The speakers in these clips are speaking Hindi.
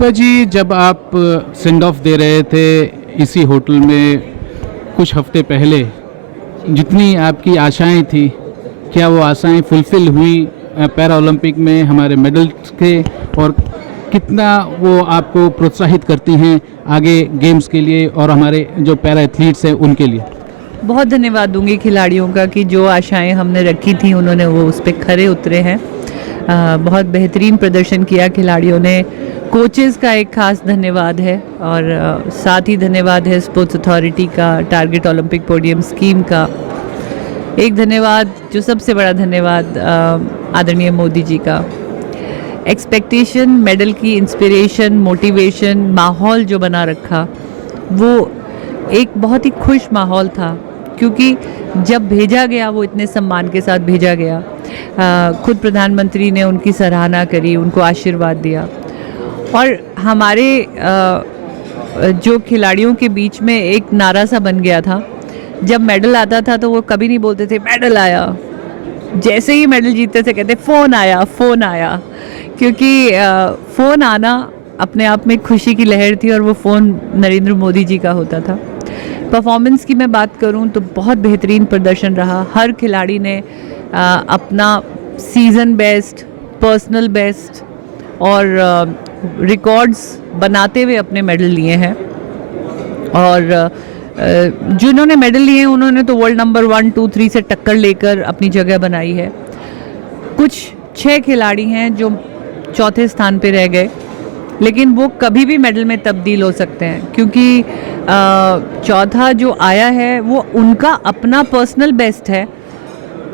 दीपा जी, जब आप सेंड ऑफ दे रहे थे इसी होटल में कुछ हफ्ते पहले, जितनी आपकी आशाएं थी, क्या वो आशाएं फुलफिल हुई पैरा ओलंपिक में हमारे मेडल्स के? और कितना वो आपको प्रोत्साहित करती हैं आगे गेम्स के लिए और हमारे जो पैरा एथलीट्स हैं उनके लिए? बहुत धन्यवाद दूंगी खिलाड़ियों का कि जो आशाएं हमने रखी थी उन्होंने वो उस पर खरे उतरे हैं। बहुत बेहतरीन प्रदर्शन किया खिलाड़ियों ने। कोचेज़ का एक ख़ास धन्यवाद है और साथ ही धन्यवाद है स्पोर्ट्स अथॉरिटी का, टारगेट ओलंपिक पोडियम स्कीम का। एक धन्यवाद, जो सबसे बड़ा धन्यवाद, आदरणीय मोदी जी का। एक्सपेक्टेशन, मेडल की इंस्पिरेशन, मोटिवेशन, माहौल जो बना रखा, वो एक बहुत ही खुश माहौल था, क्योंकि जब भेजा गया वो इतने सम्मान के साथ भेजा गया। खुद प्रधानमंत्री ने उनकी सराहना करी, उनको आशीर्वाद दिया। और हमारे जो खिलाड़ियों के बीच में एक नारा सा बन गया था, जब मेडल आता था तो वो कभी नहीं बोलते थे मेडल आया, जैसे ही मेडल जीतते थे कहते फ़ोन आया, फ़ोन आया। क्योंकि फ़ोन आना अपने आप में खुशी की लहर थी और वो फ़ोन नरेंद्र मोदी जी का होता था। परफॉर्मेंस की मैं बात करूं तो बहुत बेहतरीन प्रदर्शन रहा। हर खिलाड़ी ने अपना सीज़न बेस्ट, पर्सनल बेस्ट और रिकॉर्ड्स बनाते हुए अपने मेडल लिए हैं। और जिन्होंने मेडल लिए हैं उन्होंने तो वर्ल्ड नंबर 1, 2, 3 से टक्कर लेकर अपनी जगह बनाई है। कुछ 6 खिलाड़ी हैं जो चौथे स्थान पे रह गए, लेकिन वो कभी भी मेडल में तब्दील हो सकते हैं, क्योंकि चौथा जो आया है वो उनका अपना पर्सनल बेस्ट है,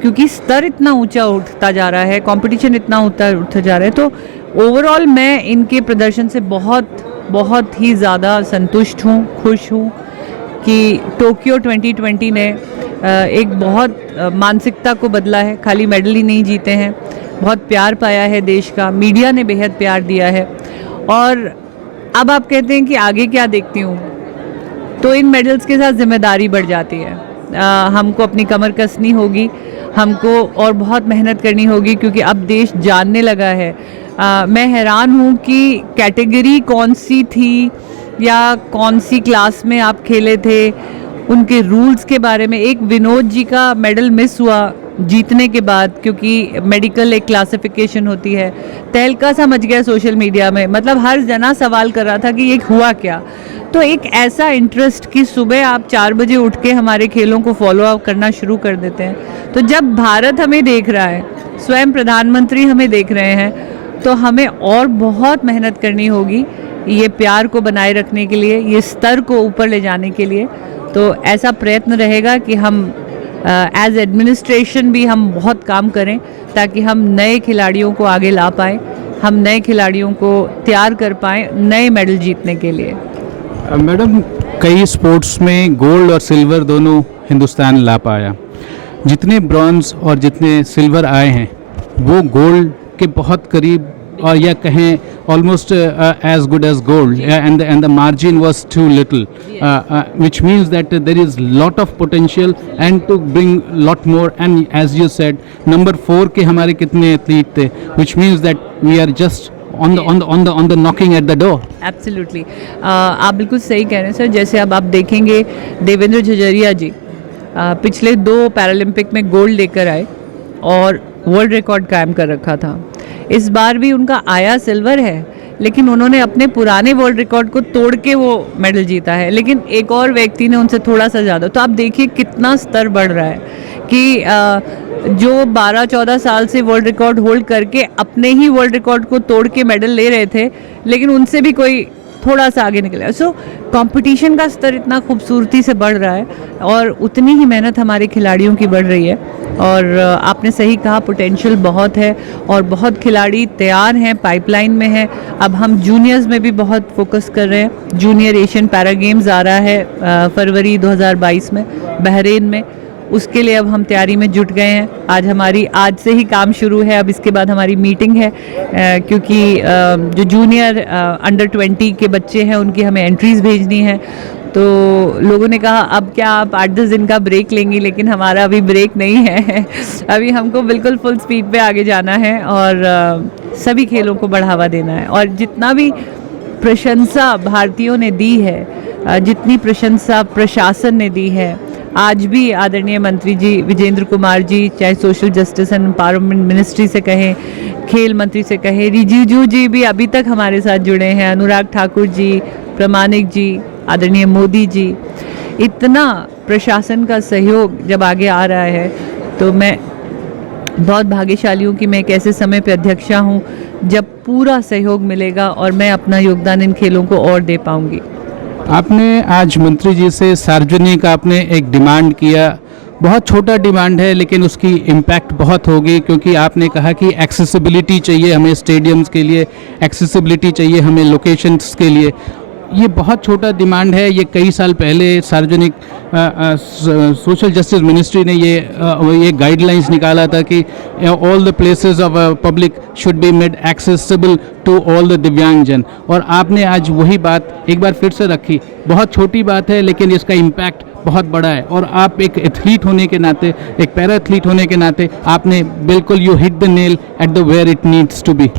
क्योंकि स्तर इतना ऊंचा उठता जा रहा है, कंपटीशन इतना उठता जा रहा है। तो ओवरऑल मैं इनके प्रदर्शन से बहुत बहुत ही ज़्यादा संतुष्ट हूँ, खुश हूँ कि टोक्यो 2020 ने एक बहुत मानसिकता को बदला है। खाली मेडल ही नहीं जीते हैं, बहुत प्यार पाया है देश का, मीडिया ने बेहद प्यार दिया है। और अब आप कहते हैं कि आगे क्या देखती हूँ, तो इन मेडल्स के साथ जिम्मेदारी बढ़ जाती है। हमको अपनी कमर कसनी होगी, हमको और बहुत मेहनत करनी होगी, क्योंकि अब देश जानने लगा है। मैं हैरान हूँ कि कैटेगरी कौन सी थी या कौन सी क्लास में आप खेले थे, उनके रूल्स के बारे में। एक विनोद जी का मेडल मिस हुआ जीतने के बाद, क्योंकि मेडिकल एक क्लासिफिकेशन होती है। तहलका सा मच गया सोशल मीडिया में, मतलब हर जना सवाल कर रहा था कि ये हुआ क्या। तो एक ऐसा इंटरेस्ट कि सुबह आप 4 बजे उठ के हमारे खेलों को फॉलो अप करना शुरू कर देते हैं। तो जब भारत हमें देख रहा है, स्वयं प्रधानमंत्री हमें देख रहे हैं, तो हमें और बहुत मेहनत करनी होगी ये प्यार को बनाए रखने के लिए, ये स्तर को ऊपर ले जाने के लिए। तो ऐसा प्रयत्न रहेगा कि हम एज एडमिनिस्ट्रेशन भी हम बहुत काम करें, ताकि हम नए खिलाड़ियों को आगे ला पाएँ, हम नए खिलाड़ियों को तैयार कर पाएँ नए मेडल जीतने के लिए। मैडम, कई स्पोर्ट्स में गोल्ड और सिल्वर दोनों हिंदुस्तान ला पाया। जितने ब्रॉन्ज और जितने सिल्वर आए हैं वो गोल्ड के बहुत करीब, और या कहें almost as good as gold, and the margin was too little, which means that there is lot of potential and to bring lot more. And as you said, number 4 के हमारे कितने एथलीट थे, which means that we are just on the knocking at the door. Absolutely. आप बिल्कुल सही कह रहे हैं सर। जैसे अब आप देखेंगे देवेंद्र झझरिया जी पिछले 2 पैरालंपिक में गोल्ड लेकर आए और वर्ल्ड रिकॉर्ड कायम कर रखा था। इस बार भी उनका आया सिल्वर है, लेकिन उन्होंने अपने पुराने वर्ल्ड रिकॉर्ड को तोड़ के वो मेडल जीता है। लेकिन एक और व्यक्ति ने उनसे थोड़ा सा ज़्यादा। तो आप देखिए कितना स्तर बढ़ रहा है कि जो 12-14 साल से वर्ल्ड रिकॉर्ड होल्ड करके अपने ही वर्ल्ड रिकॉर्ड को तोड़ के मेडल ले रहे थे, लेकिन उनसे भी कोई थोड़ा सा आगे निकला। सो कंपटीशन का स्तर इतना खूबसूरती से बढ़ रहा है और उतनी ही मेहनत हमारे खिलाड़ियों की बढ़ रही है। और आपने सही कहा, पोटेंशियल बहुत है और बहुत खिलाड़ी तैयार हैं, पाइपलाइन में हैं। अब हम जूनियर्स में भी बहुत फोकस कर रहे हैं। जूनियर एशियन पैरा गेम्स आ रहा है फरवरी 2022 में बहरीन में, उसके लिए अब हम तैयारी में जुट गए हैं। आज से ही काम शुरू है। अब इसके बाद हमारी मीटिंग है, क्योंकि जो जूनियर अंडर 20 के बच्चे हैं उनकी हमें एंट्रीज भेजनी है। तो लोगों ने कहा अब क्या आप 8-10 दिन का ब्रेक लेंगी, लेकिन हमारा अभी ब्रेक नहीं है। अभी हमको बिल्कुल फुल स्पीड पे आगे जाना है और सभी खेलों को बढ़ावा देना है। और जितना भी प्रशंसा भारतीयों ने दी है, जितनी प्रशंसा प्रशासन ने दी है, आज भी आदरणीय मंत्री जी विजेंद्र कुमार जी, चाहे social justice and empowerment ministry से कहें, खेल मंत्री से कहें, रिजिजू जी भी अभी तक हमारे साथ जुड़े हैं, अनुराग ठाकुर जी, प्रामाणिक जी, आदरणीय मोदी जी, इतना प्रशासन का सहयोग जब आगे आ रहा है तो मैं बहुत भाग्यशाली हूँ कि मैं एक ऐसे समय पे अध्यक्षा हूँ जब पूरा सहयोग मिलेगा और मैं अपना योगदान इन खेलों को और दे पाऊँगी। आपने आज मंत्री जी से सार्वजनिक आपने एक डिमांड किया, बहुत छोटा डिमांड है लेकिन उसकी इम्पैक्ट बहुत होगी, क्योंकि आपने कहा कि एक्सेसिबिलिटी चाहिए हमें स्टेडियम्स के लिए, एक्सेसिबिलिटी चाहिए हमें लोकेशंस के लिए। ये बहुत छोटा डिमांड है। ये कई साल पहले सार्वजनिक सोशल जस्टिस मिनिस्ट्री ने ये गाइडलाइंस निकाला था कि all the places of public should be made accessible to all the दिव्यांगजन, और आपने आज वही बात एक बार फिर से रखी। बहुत छोटी बात है लेकिन इसका इम्पैक्ट बहुत बड़ा है, और आप एक एथलीट होने के नाते, एक पैरा एथलीट होने के नाते आपने बिल्कुल you hit the nail at the where it needs to be.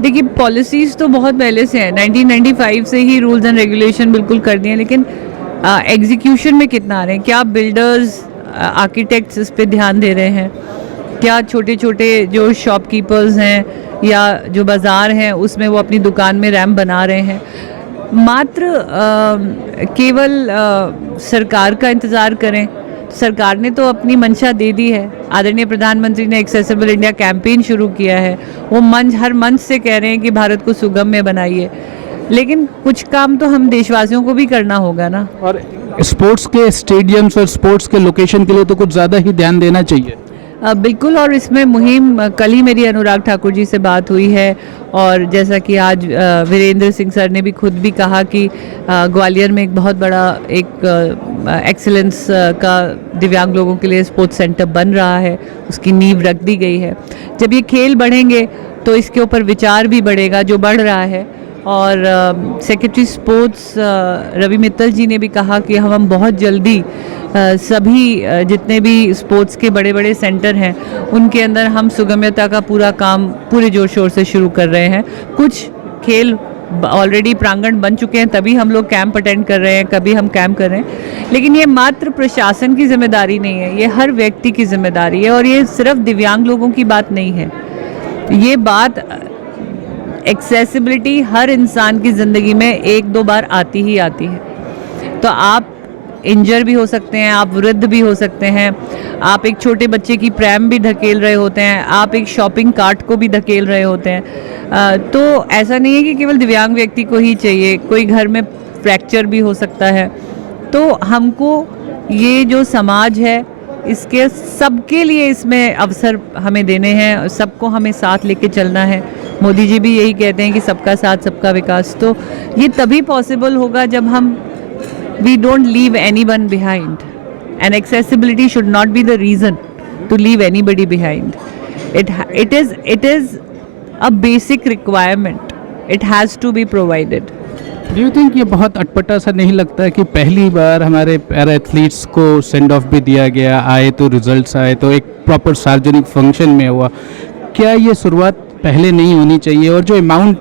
देखिए, पॉलिसीज़ तो बहुत पहले से हैं, 1995 से ही रूल्स एंड रेगुलेशन बिल्कुल कर दिए हैं, लेकिन एग्जीक्यूशन में कितना आ रहे हैं? क्या बिल्डर्स, आर्किटेक्ट्स इस पे ध्यान दे रहे हैं? क्या छोटे छोटे जो शॉपकीपर्स हैं या जो बाज़ार हैं उसमें वो अपनी दुकान में रैम्प बना रहे हैं? मात्र केवल सरकार का इंतज़ार करें? सरकार ने तो अपनी मंशा दे दी है। आदरणीय प्रधानमंत्री ने एक्सेसिबल इंडिया कैंपेन शुरू किया है, वो हर मंच से कह रहे हैं कि भारत को सुगम्य बनाइए, लेकिन कुछ काम तो हम देशवासियों को भी करना होगा ना। और स्पोर्ट्स के स्टेडियम्स और स्पोर्ट्स के लोकेशन के लिए तो कुछ ज़्यादा ही ध्यान देना चाहिए। बिल्कुल, और इसमें मुहिम कल ही मेरी अनुराग ठाकुर जी से बात हुई है, और जैसा कि आज वीरेंद्र सिंह सर ने भी खुद भी कहा कि ग्वालियर में एक बहुत बड़ा एक एक्सीलेंस का दिव्यांग लोगों के लिए स्पोर्ट्स सेंटर बन रहा है, उसकी नींव रख दी गई है। जब ये खेल बढ़ेंगे तो इसके ऊपर विचार भी बढ़ेगा, जो बढ़ रहा है। और सेक्रेटरी स्पोर्ट्स रवि मित्तल जी ने भी कहा कि हम बहुत जल्दी सभी जितने भी स्पोर्ट्स के बड़े बड़े सेंटर हैं उनके अंदर हम सुगम्यता का पूरा काम पूरे जोर शोर से शुरू कर रहे हैं। कुछ खेल ऑलरेडी प्रांगण बन चुके हैं, तभी हम लोग कैंप अटेंड कर रहे हैं, कभी हम कैंप कर रहे हैं, लेकिन ये मात्र प्रशासन की जिम्मेदारी नहीं है, ये हर व्यक्ति की जिम्मेदारी है। और ये सिर्फ दिव्यांग लोगों की बात नहीं है, ये बात एक्सेसिबिलिटी हर इंसान की ज़िंदगी में एक दो बार आती ही आती है। तो आप इंजर भी हो सकते हैं, आप वृद्ध भी हो सकते हैं, आप एक छोटे बच्चे की प्रैम भी धकेल रहे होते हैं, आप एक शॉपिंग कार्ट को भी धकेल रहे होते हैं। तो ऐसा नहीं है कि केवल दिव्यांग व्यक्ति को ही चाहिए, कोई घर में फ्रैक्चर भी हो सकता है। तो हमको ये जो समाज है इसके सबके लिए इसमें अवसर हमें देने हैं, सबको हमें साथ लेके चलना है। मोदी जी भी यही कहते हैं कि सबका साथ सबका विकास। तो ये तभी पॉसिबल होगा जब हम we don't leave anyone behind, and accessibility should not be the reason to leave anybody behind. It is a basic requirement, it has to be provided. Do you think ये बहुत अटपटा सा नहीं लगता है कि पहली बार हमारे पैरा एथलीट्स को सेंड ऑफ भी दिया गया, आए तो रिजल्ट्स आए तो एक प्रॉपर सार्वजनिक फंक्शन में हुआ? क्या ये शुरुआत पहले नहीं होनी चाहिए? और जो अमाउंट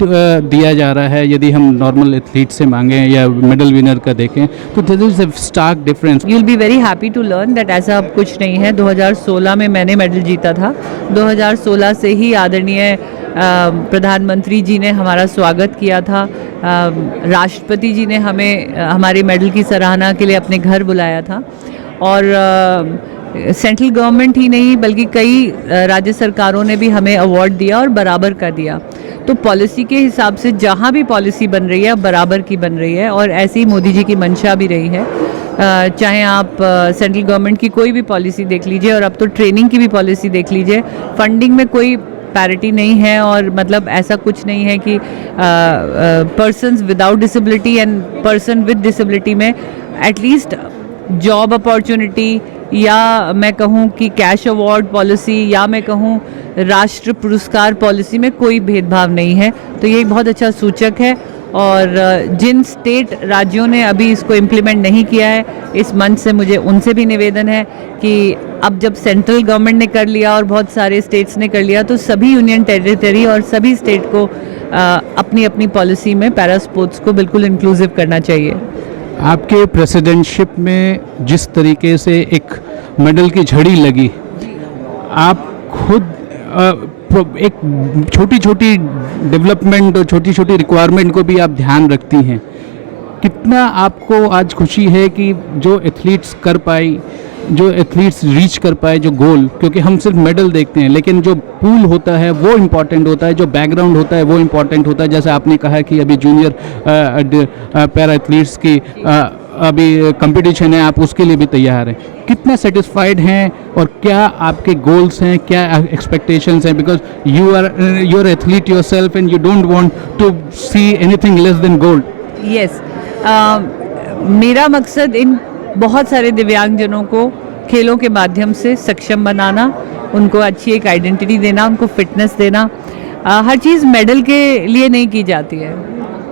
दिया जा रहा है, यदि हम नॉर्मल एथलीट से मांगें या मेडल विनर का देखें तो there is a stark difference. You will be very happy to learn that ऐसा अब कुछ नहीं है। 2016 में मैंने मेडल जीता था, 2016 से ही आदरणीय प्रधानमंत्री जी ने हमारा स्वागत किया था, राष्ट्रपति जी ने हमें हमारे मेडल की सराहना के लिए अपने घर बुलाया था, और सेंट्रल गवर्नमेंट ही नहीं बल्कि कई राज्य सरकारों ने भी हमें अवार्ड दिया और बराबर का दिया। तो पॉलिसी के हिसाब से जहाँ भी पॉलिसी बन रही है बराबर की बन रही है, और ऐसी ही मोदी जी की मंशा भी रही है। चाहे आप सेंट्रल गवर्नमेंट की कोई भी पॉलिसी देख लीजिए, और अब तो ट्रेनिंग की भी पॉलिसी देख लीजिए, फंडिंग में कोई पैरिटी नहीं है, और मतलब ऐसा कुछ नहीं है कि persons without disability and person with disability में एटलीस्ट जॉब अपॉर्चुनिटी, या मैं कहूँ कि कैश अवार्ड पॉलिसी, या मैं कहूँ राष्ट्र पुरस्कार पॉलिसी में कोई भेदभाव नहीं है। तो ये बहुत अच्छा सूचक है, और जिन स्टेट राज्यों ने अभी इसको इम्प्लीमेंट नहीं किया है, इस मंच से मुझे उनसे भी निवेदन है कि अब जब सेंट्रल गवर्नमेंट ने कर लिया और बहुत सारे स्टेट्स ने कर लिया, तो सभी यूनियन टेरिटरी और सभी स्टेट को अपनी अपनी पॉलिसी में पैरा स्पोर्ट्स को बिल्कुल इंक्लूसिव करना चाहिए। आपके प्रेसिडेंटशिप में जिस तरीके से एक मेडल की झड़ी लगी, आप खुद एक छोटी छोटी डेवलपमेंट और छोटी छोटी रिक्वायरमेंट को भी आप ध्यान रखती हैं, कितना आपको आज खुशी है कि जो एथलीट्स कर पाई, जो एथलीट्स रीच कर पाए जो गोल, क्योंकि हम सिर्फ मेडल देखते हैं लेकिन जो पूल होता है वो इम्पॉर्टेंट होता है, जो बैकग्राउंड होता है वो इम्पॉर्टेंट होता है। जैसे आपने कहा कि अभी जूनियर पैरा एथलीट्स की अभी कंपटीशन है, आप उसके लिए भी तैयार हैं, कितना सेटिस्फाइड हैं और क्या आपके गोल्स हैं, क्या एक्सपेक्टेशंस हैं? Because you are athlete yourself and you don't want to see anything less than gold. Yes, मेरा मकसद इन बहुत सारे दिव्यांगजनों को खेलों के माध्यम से सक्षम बनाना, उनको अच्छी एक आइडेंटिटी देना, उनको फिटनेस देना। हर चीज़ मेडल के लिए नहीं की जाती है।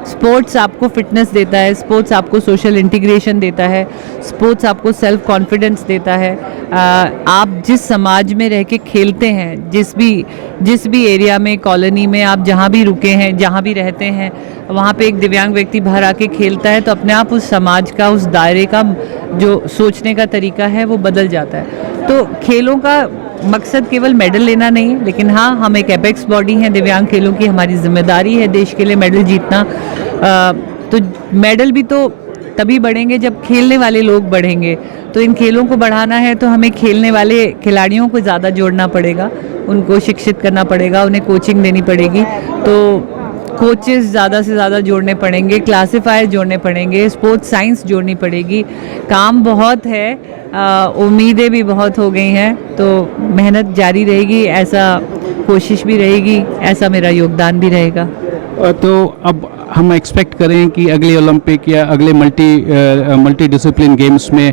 स्पोर्ट्स आपको फिटनेस देता है, स्पोर्ट्स आपको सोशल इंटीग्रेशन देता है, स्पोर्ट्स आपको सेल्फ कॉन्फिडेंस देता है। आप जिस समाज में रह के खेलते हैं, जिस भी एरिया में, कॉलोनी में आप जहाँ भी रुके हैं, जहाँ भी रहते हैं, वहाँ पे एक दिव्यांग व्यक्ति बाहर आके खेलता है तो अपने आप उस समाज का, उस दायरे का जो सोचने का तरीका है वो बदल जाता है। तो खेलों का मकसद केवल मेडल लेना नहीं है, लेकिन हाँ, हम एक एपेक्स बॉडी हैं दिव्यांग खेलों की, हमारी जिम्मेदारी है देश के लिए मेडल जीतना। तो मेडल भी तो तभी बढ़ेंगे जब खेलने वाले लोग बढ़ेंगे। तो इन खेलों को बढ़ाना है तो हमें खेलने वाले खिलाड़ियों को ज़्यादा जोड़ना पड़ेगा, उनको शिक्षित करना पड़ेगा, उन्हें कोचिंग देनी पड़ेगी। तो कोचेस ज़्यादा से ज़्यादा जोड़ने पड़ेंगे, क्लासीफायर जोड़ने पड़ेंगे, स्पोर्ट्स साइंस जोड़नी पड़ेगी। काम बहुत है, उम्मीदें भी बहुत हो गई हैं, तो मेहनत जारी रहेगी, ऐसा कोशिश भी रहेगी, ऐसा मेरा योगदान भी रहेगा। तो अब हम एक्सपेक्ट करें कि अगले ओलंपिक या अगले मल्टी डिसिप्लिन गेम्स में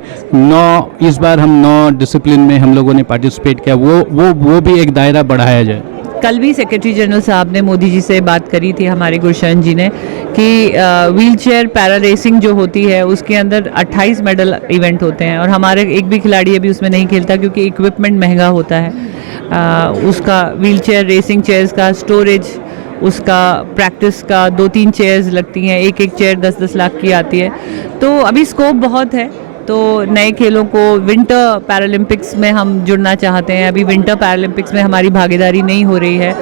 इस बार हम 9 डिसिप्लिन में हम लोगों ने पार्टिसिपेट किया, वो भी एक दायरा बढ़ाया जाए। कल भी सेक्रेटरी जनरल साहब ने मोदी जी से बात करी थी, हमारे गुरशरण जी ने, कि व्हील चेयर पैरा रेसिंग जो होती है उसके अंदर 28 मेडल इवेंट होते हैं और हमारे एक भी खिलाड़ी अभी उसमें नहीं खेलता क्योंकि इक्विपमेंट महंगा होता है। उसका व्हील चेयर रेसिंग चेयर्स का स्टोरेज, उसका प्रैक्टिस का 2-3 चेयर्स लगती हैं, एक चेयर 10-10 लाख की आती है। तो अभी स्कोप बहुत है। तो नए खेलों को विंटर पैरालंपिक्स में हम जुड़ना चाहते हैं। अभी विंटर पैरालंपिक्स में हमारी भागीदारी नहीं हो रही है।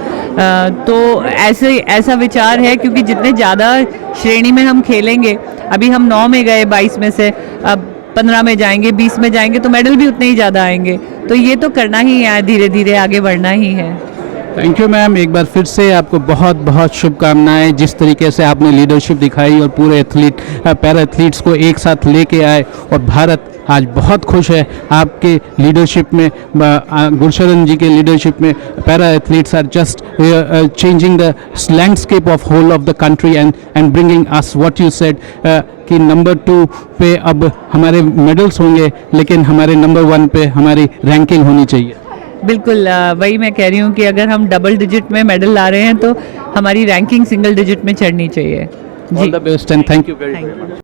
तो ऐसा विचार है, क्योंकि जितने ज़्यादा श्रेणी में हम खेलेंगे, अभी हम 9 में गए 22 में से, अब 15 में जाएंगे, 20 में जाएंगे, तो मेडल भी उतने ही ज़्यादा आएंगे। तो ये तो करना ही है, धीरे धीरे आगे बढ़ना ही है। थैंक यू मैम, एक बार फिर से आपको बहुत बहुत शुभकामनाएं। जिस तरीके से आपने लीडरशिप दिखाई और पूरे पैरा एथलीट्स को एक साथ लेके आए, और भारत आज बहुत खुश है आपके लीडरशिप में, गुरशरण जी के लीडरशिप में। Para athletes are just changing the landscape of whole of the country and bringing us what you said कि नंबर 2 पे अब हमारे मेडल्स होंगे, लेकिन हमारे नंबर 1 पे हमारी रैंकिंग होनी चाहिए। बिल्कुल, वही मैं कह रही हूँ कि अगर हम डबल डिजिट में मेडल ला रहे हैं तो हमारी रैंकिंग सिंगल डिजिट में चढ़नी चाहिए। All the best and thank you very much.